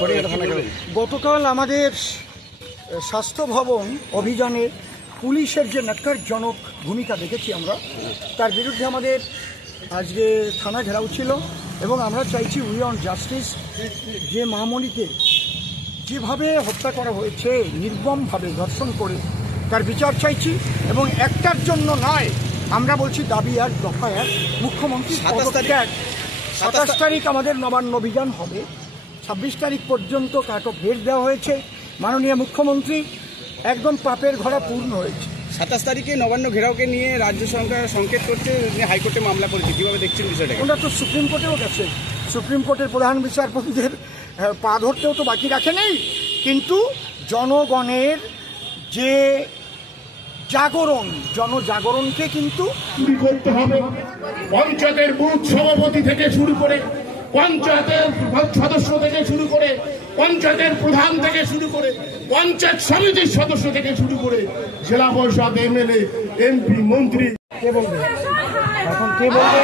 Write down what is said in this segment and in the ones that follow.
করলেন? গতকাল আমাদের স্বাস্থ্য ভবন অভিযানে পুলিশের যে ন্যক্কারজনক ভূমিকা দেখেছি আমরা, তার বিরুদ্ধে আমাদের আজকে থানা ঘেরাও ছিল এবং আমরা চাইছি উই ওয়ান্ট জাস্টিস। যে মামনিকে যেভাবে হত্যা করা হয়েছে, নির্মমভাবে ধর্ষণ করে, তার বিচার চাইছি। এবং একটার জন্য নয়, আমরা বলছি দাবি এক, দফা এক, মুখ্যমন্ত্রী পদত্যাগ। 27 তারিখ আমাদের নবান্ন অভিযান হবে, 26 তারিখ পর্যন্ত কাট অফ ডেট দেওয়া হয়েছে। মাননীয় মুখ্যমন্ত্রী একদম পাপের ঘোড়া পূর্ণ হয়েছে। 27 তারিখে নবান্ন ঘেরাওকে নিয়ে রাজ্য সরকার সংকেত করছে, হাইকোর্টে মামলা করেছে, কিভাবে দেখছেন বিষয়টা? ওটা তো সুপ্রিম কোর্টেও গেছে, সুপ্রিম কোর্টের প্রধান বিচারপতিদের পা ধরতেও তো বাকি রাখে নেই। কিন্তু জনগণের যে জাগরণ, জনজাগরণকে কিন্তু করতে হবে। পঞ্চায়েতের বুথ সভাপতি থেকে শুরু করে, পঞ্চায়েতের সদস্য থেকে শুরু করে, পঞ্চায়েতের প্রধান থেকে শুরু করে, পঞ্চায়েত সমিতির সদস্য থেকে শুরু করে, জেলা পরিষদ, এমএলএ, এমপি, মন্ত্রী। কে বলবে এখন? কে বলবে?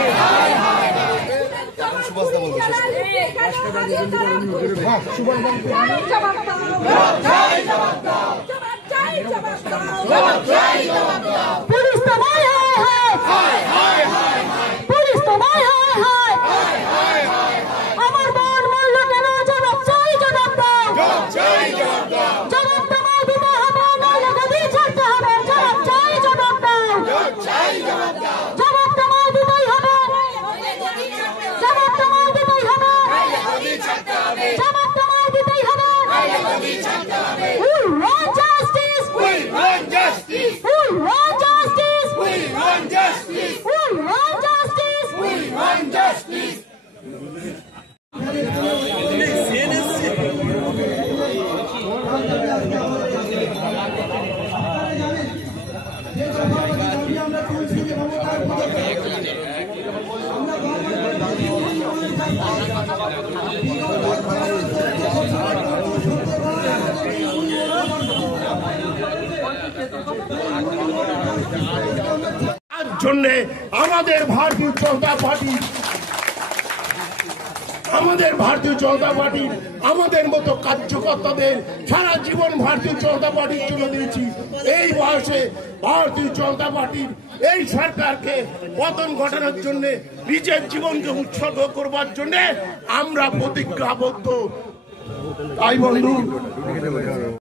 জন্যে আমাদের ভারতীয় জনতা পার্টি আমাদের মতো কার্যকর্তাদের সারা জীবন ভারতীয় জনতা পার্টির জন্য দিয়েছি। এই বয়সে ভারতীয় জনতা পার্টির এই সরকারকে পতন ঘটানোর জন্য, নিজের জীবনকে উৎসর্গ করবার জন্য আমরা প্রতিজ্ঞাবদ্ধ। তাই বন্ধু,